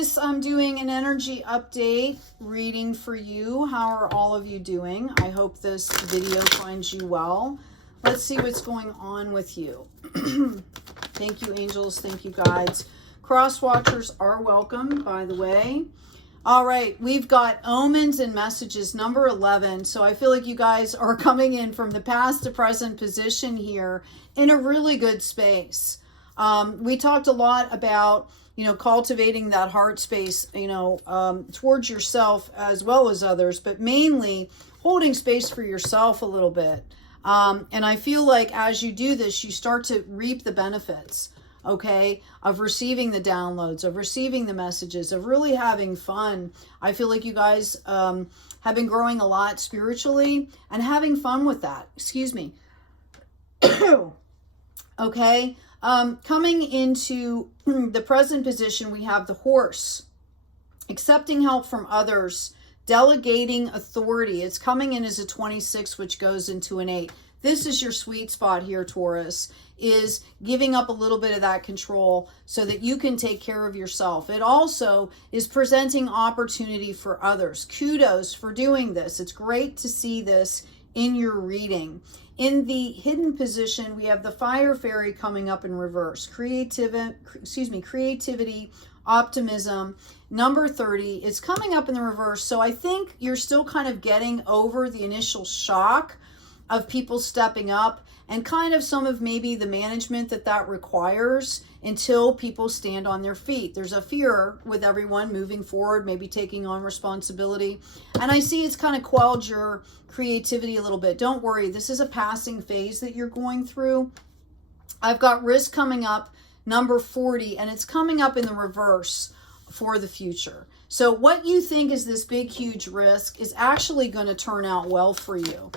Taurus, I'm doing an energy update reading for you. How are all of you doing? I hope this video finds you well. Let's see what's going on with you. Thank you, angels. Thank you, guides. Cross watchers are welcome, by the way. All right, we've got omens and messages, number 11. So I feel like you guys are coming in from the past to present position here in a really good space. We talked a lot about, cultivating that heart space, towards yourself as well as others, but mainly holding space for yourself a little bit. And I feel like as you do this, you start to reap the benefits, okay, of receiving the downloads, of receiving the messages, of really having fun. I feel like you guys have been growing a lot spiritually and having fun with that. Excuse me. Okay. Coming into the present position, we have the horse, accepting help from others, delegating authority. It's coming in as a 26, which goes into an 8. This is your sweet spot here, Taurus, is giving up a little bit of that control so that you can take care of yourself. It also is presenting opportunity for others. Kudos for doing this. It's great to see this in your reading. In the hidden position, we have the fire fairy coming up in reverse. Creativity, optimism, number 30. It's coming up in the reverse. So I think you're still kind of getting over the initial shock of people stepping up and kind of some of maybe the management that requires until people stand on their feet. There's a fear with everyone moving forward, maybe taking on responsibility. And I see it's kind of quelled your creativity a little bit. Don't worry, this is a passing phase that you're going through. I've got risk coming up, number 40, and it's coming up in the reverse for the future. So what you think is this big, huge risk is actually going to turn out well for you.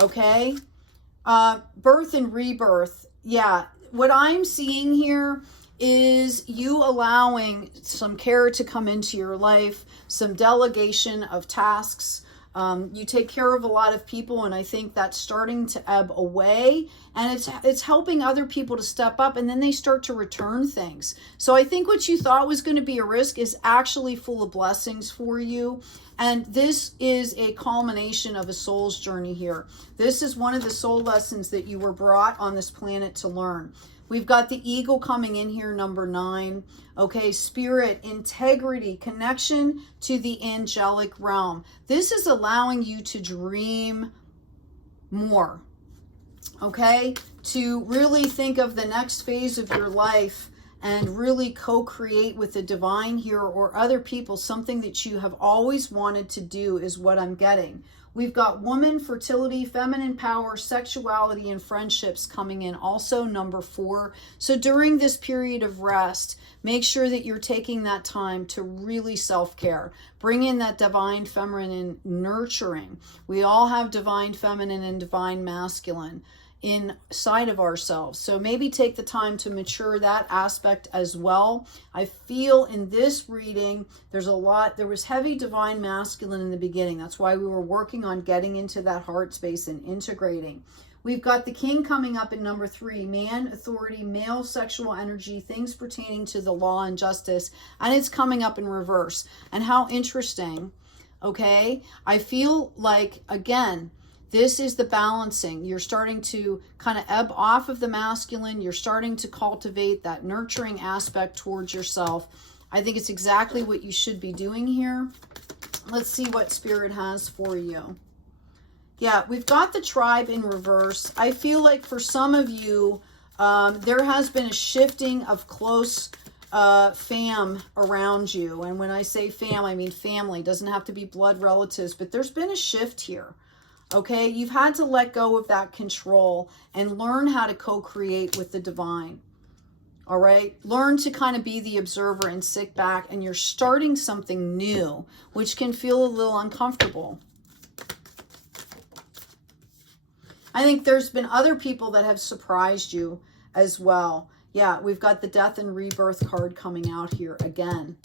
Okay? Birth and rebirth. Yeah. What I'm seeing here is you allowing some care to come into your life, some delegation of tasks. You take care of a lot of people, and I think that's starting to ebb away, and it's helping other people to step up, and then they start to return things. So I think what you thought was going to be a risk is actually full of blessings for you. And this is a culmination of a soul's journey here. This is one of the soul lessons that you were brought on this planet to learn. We've got the eagle coming in here, number 9. Okay, spirit, integrity, connection to the angelic realm. This is allowing you to dream more. Okay, to really think of the next phase of your life and really co-create with the divine here or other people, something that you have always wanted to do is what I'm getting. We've got woman, fertility, feminine power, sexuality, and friendships coming in, also number 4. So during this period of rest, make sure that you're taking that time to really self-care. Bring in that divine feminine nurturing. We all have divine feminine and divine masculine inside of ourselves. So maybe take the time to mature that aspect as well. I feel in this reading, there was heavy divine masculine in the beginning. That's why we were working on getting into that heart space and integrating. We've got the king coming up in number 3, man, authority, male sexual energy, things pertaining to the law and justice, and it's coming up in reverse. And how interesting, okay? I feel like, again, this is the balancing. You're starting to kind of ebb off of the masculine. You're starting to cultivate that nurturing aspect towards yourself. I think it's exactly what you should be doing here. Let's see what spirit has for you. Yeah, we've got the tribe in reverse. I feel like for some of you, there has been a shifting of close fam around you. And when I say fam, I mean family. It doesn't have to be blood relatives, but there's been a shift here. Okay, you've had to let go of that control and learn how to co-create with the divine. All right, learn to kind of be the observer and sit back, and you're starting something new, which can feel a little uncomfortable. I think there's been other people that have surprised you as well. Yeah, we've got the death and rebirth card coming out here again.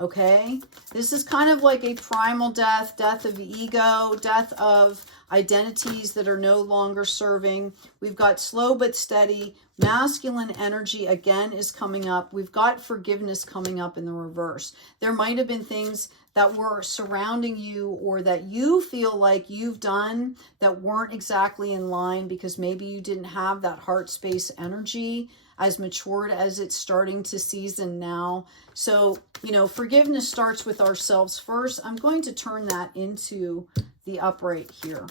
Okay, this is kind of like a primal death, death of ego, death of identities that are no longer serving. We've got slow but steady. Masculine energy again is coming up. We've got forgiveness coming up in the reverse. There might have been things that were surrounding you or that you feel like you've done that weren't exactly in line because maybe you didn't have that heart space energy as matured as it's starting to season now. So, you know, forgiveness starts with ourselves first. I'm going to turn that into the upright here.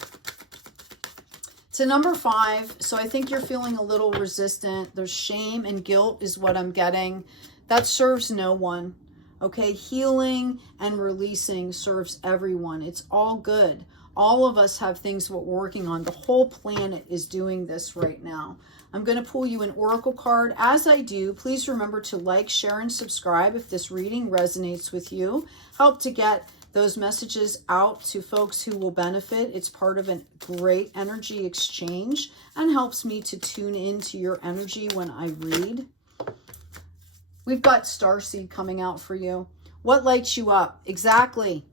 To number 5, so I think you're feeling a little resistant. There's shame and guilt is what I'm getting. That serves no one. Okay, healing and releasing serves everyone. It's all good. All of us have things we're working on. The whole planet is doing this right now. I'm going to pull you an oracle card. As I do, please remember to like, share, and subscribe if this reading resonates with you. Help to get those messages out to folks who will benefit. It's part of a great energy exchange and helps me to tune into your energy when I read. We've got Starseed coming out for you. What lights you up? Exactly.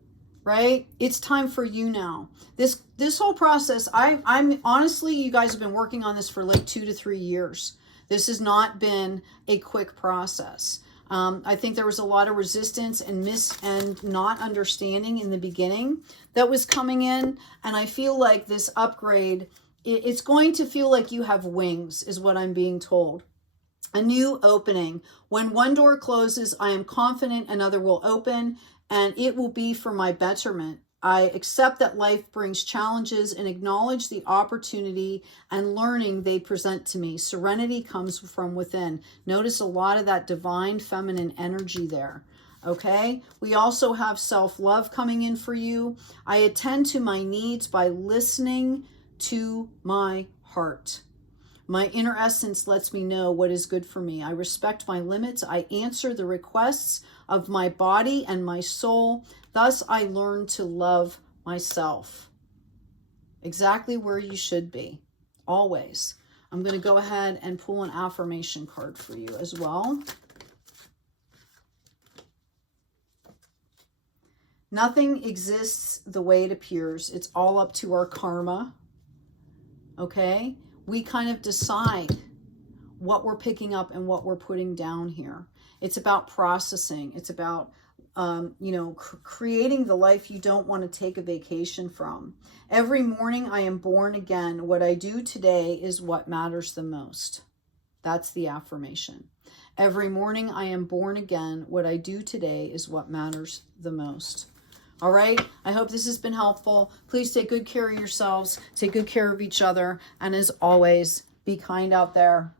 Right? It's time for you now. This whole process, I'm honestly, you guys have been working on this for like 2 to 3 years. This has not been a quick process. I think there was a lot of resistance and not understanding in the beginning that was coming in. And I feel like this upgrade, it's going to feel like you have wings, is what I'm being told. A new opening. When one door closes, I am confident another will open, and it will be for my betterment. I accept that life brings challenges and acknowledge the opportunity and learning they present to me. Serenity comes from within. Notice a lot of that divine feminine energy there. Okay, we also have self-love coming in for you. I attend to my needs by listening to my heart. My inner essence lets me know what is good for me. I respect my limits. I answer the requests of my body and my soul. Thus, I learn to love myself. Exactly where you should be, always. I'm going to go ahead and pull an affirmation card for you as well. Nothing exists the way it appears. It's all up to our karma. Okay? We kind of decide what we're picking up and what we're putting down here. It's about processing. It's about, creating the life you don't want to take a vacation from. Every morning I am born again. What I do today is what matters the most. That's the affirmation. Every morning I am born again. What I do today is what matters the most. All right. I hope this has been helpful. Please take good care of yourselves. Take good care of each other. And as always, be kind out there.